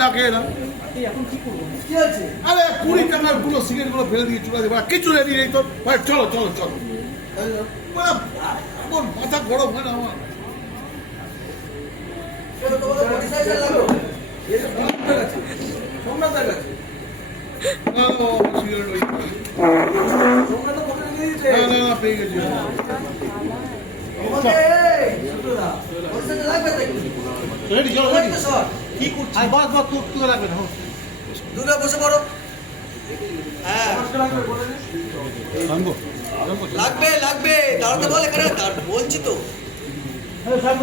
ডাকে এরা। আরে কুড়ি টাকারগুলো সিগারেটগুলো ফেলে দিয়ে চলে যাবে কিছু রেডি নেই তো ভাই চলো চলো চলো। মাথা গরম হয় না আমার। পেয়ে গেছি। রেডি চলো সর কি করছিস? বাস বাস তোর তুলে রাখবে না দূরে বসে পড়ো। হ্যাঁ। লাগবে লাগবে দাঁড়াতে বলে কেন দাঁড়- বলছি তো।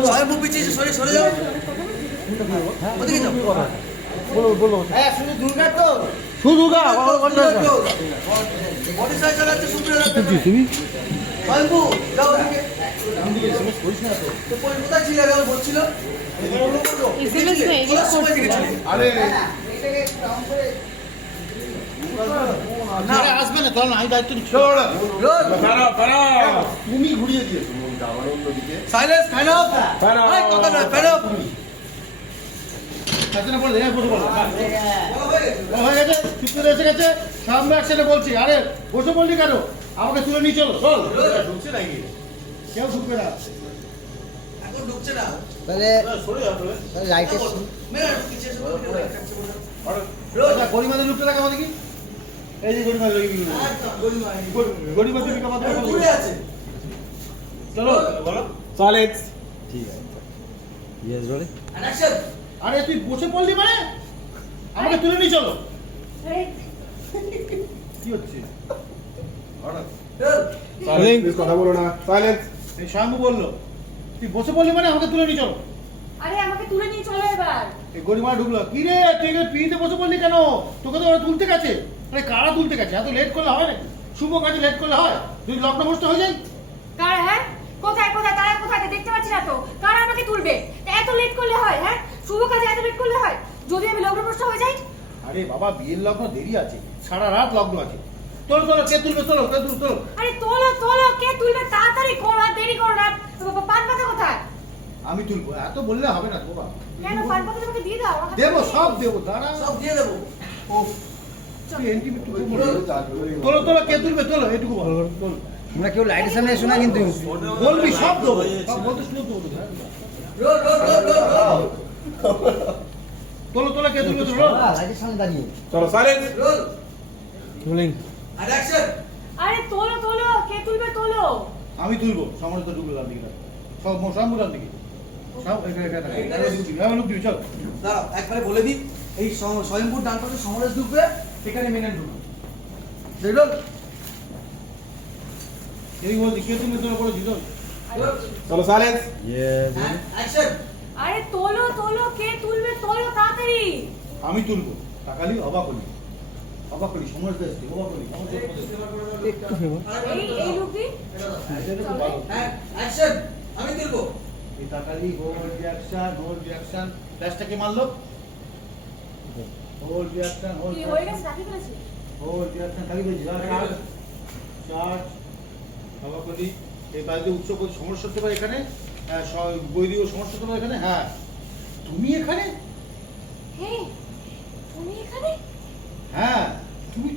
সাহেব পিছিয়ে সরে সরে যাও। ওদিকে যাও। হ্যাঁ শুধু দুর্গা তো। শুধু গা বডি সাইজ চালাচ্ছে শুকিয়ে রাখবে সাহেবু যাও ওদিকে কোথায় ছিলে গেল বলছিল। কোথায় সময় দিকে ছিলে আরে। না। আসবে না তাহলে আমি দায়িত্ব নিচ্ছি। তুমি ঘুরিয়ে দিয়েছ সাইলেন্স ফ্যান অফ এই কথা না ফ্যান অফ তার জন্য বলে বসে বলো বলা হয়ে হয়ে গেছে। সামনে একসাথে বলছি। আরে বসে বললি কেন? আমাকে তুলে নিয়ে চলো চল। ঢুকছে নাকি? কেউ ঢুকবে না। এখন ঢুকছে না? তাহলে। লাইটের আচ্ছা, গরিমাদের লুকটা দেখা। আমাদের এই যে চলো। বলো ঠিক আছে ইয়েস বলে আরে তুই বসে পড়লি মানে? আমাকে তুলে নিয়ে চলো। কি হচ্ছে? কথা বলো না। সাইলেন্স এই শ্যামু বলল তুই বসে মানে আমাকে তুলে নিয়ে চলো। আরে আমাকে তুলে নিয়ে চলো এবার। এই গরিমা ঢুকলো কি রে তুই এখানে পিড়িতে বসে পড়লি কেন? তোকে তো ওরা তুলতে গেছে। আরে কারা তুলতে গেছে? এত লেট করলে হয় না শুভ কাজে লেট করলে হয়? তুই হয়ে যাই? কার হ্যাঁ? কোথায় কোথায় তারা কোথায়? দেখতে পাচ্ছি না তো। কারা আমাকে তুলবে? তা এত লেট করলে হয় হ্যাঁ? শুভ কাজে এত লেট করলে হয়? যদি আমি লগ্নভ্রষ্ট হয়ে যাই? আরে বাবা বিয়ের লগ্ন দেরি আছে। সারা রাত লগ্ন আছে। চলো চলো কে তুলবে চলো কে তুল। চলো আরে তোলো তোলো কে তুলবে তাড়াতাড়ি করো আর দেরি করো না। বাবা, পান পাতা কোথায়? আমি তুলবো এত বললে হবে না বাবা। কেন পান পাতা তোমাকে দিয়ে দাও দেবো সব দেবো দাঁড়া। সব দিয়ে দেবো। ও তোলো। তোলো কে তুলবে তোলো এটুকু বল তোল। তোমরা কেউ লাইটের সামনে এসো না কিন্তু। বলবি সব দেবো। সব বলতে শুনে দেবো তোলো তোলো কে তুলবে তোলো। লাইটের সামনে দাঁড়িয়ে। চলো সাইলেন্স রোল। রোলিং আর অ্যাকশন আরে তোলো তোলো! কে তুলবে তোলো? আমি তুলবো। সমর তো ঢুকলো ডান দিকে। সব ডান দিকে। সব এখানে এখানে এখানে হ্যাঁ লোক দিবি চল। দাঁড়াও একবারে বলে দিই এই স্বয়ং- স্বয়ংভূর ডান পাশে সমরেশ ঢুকবে সেখানে মেনে ঢুকবে দেখল? এই বলছি কে তুলবে তোলো বলেছি চল চলো সাইলেন্স ইয়েস অ্যাকশন আরে তোলো তোলো কে তুলবে তোলো তাড়াতাড়ি। আমি তুলবো। টাকালি অবাক হলি। অবাক হলি সমর দেশ অবাক এই এই অ্যাকশন আমি তুলবো। এই মারলো? কি হয়ে গেছে? নাকি ফেলেছি খালি বলছি এই উৎস সমস্যা হতে পারে এখানে? হ্যাঁ বৈদিক সমস্যা হতে পারে এখানে? হ্যাঁ। তুমি এখানে? হ্যাঁ তুমি এখানে? তুমি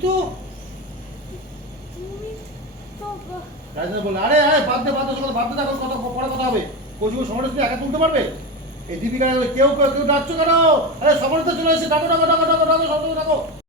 তো তুমি বলল আরে আরে বাদ দে বাদ দে সকালে বাদ দে দেখো কথা পরে কথা হবে। কোচিং সমরেশ তুমি একা তুলতে পারবে? এই দীপিকা কেউ কেউ ডাকছো কেন? আরে সমরেশ তো চলে এসে ডাকো ডাকো ডাকো ডাকো ডাকো ডাকো।